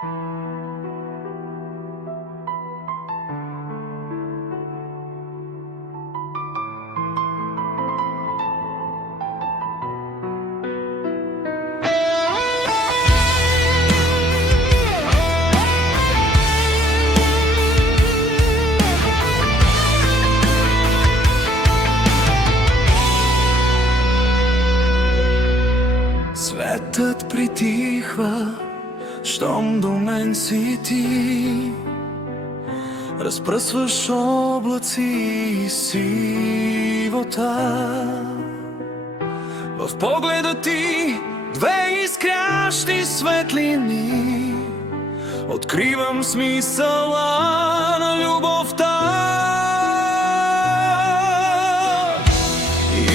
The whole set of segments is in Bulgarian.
Светът притихва, щом до мен си ти. Разпръсваш облаци и сивота. В погледа ти две искрящи светлини. Откривам смисъла на любовта.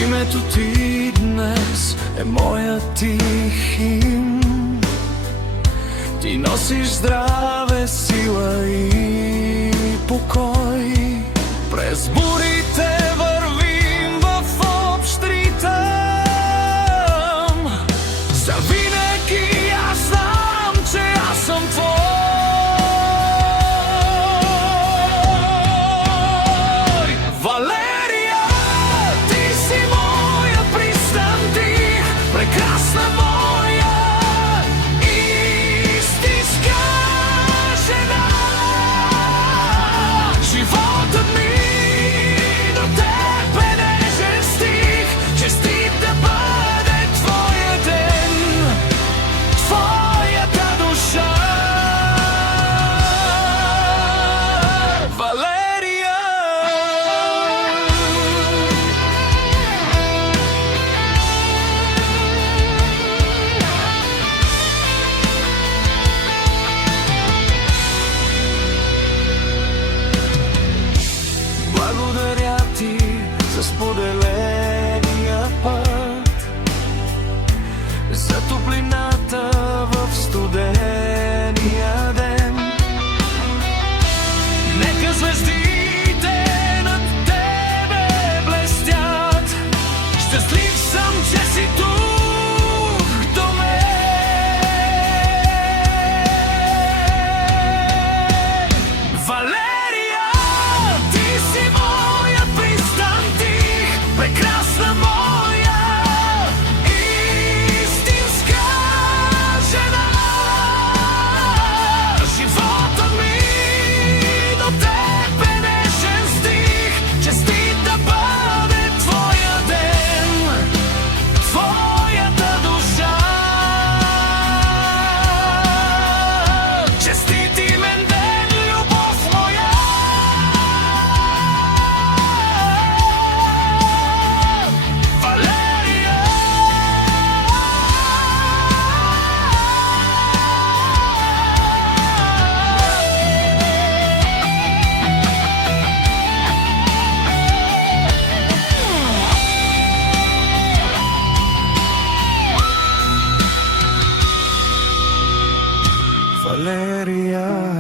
Името ти днес е моят тих химн. Ти носиш здраве, сила и покой. През бурите вървим в общ ритъм. Завинаги аз знам, че аз съм твой. Валерия, ти си моя пристан тих, прекрасна моя истинска жена. Животът ми до теб е нежен стих, честит да бъде твоя ден, твоята душа. Валерия, благодаря ти за споделения път, за топлината в студения ден. Нека звездите над тебе блестят. Щастлив съм, че си тук до мен. Валерия, ти си моя пристан тих, прекрасна моя истинска жена. Животът ми до теб е нежен стих, честит да бъде твоя ден, твоята душа. Честит имен ден, любов моя. Валерия, Валерия.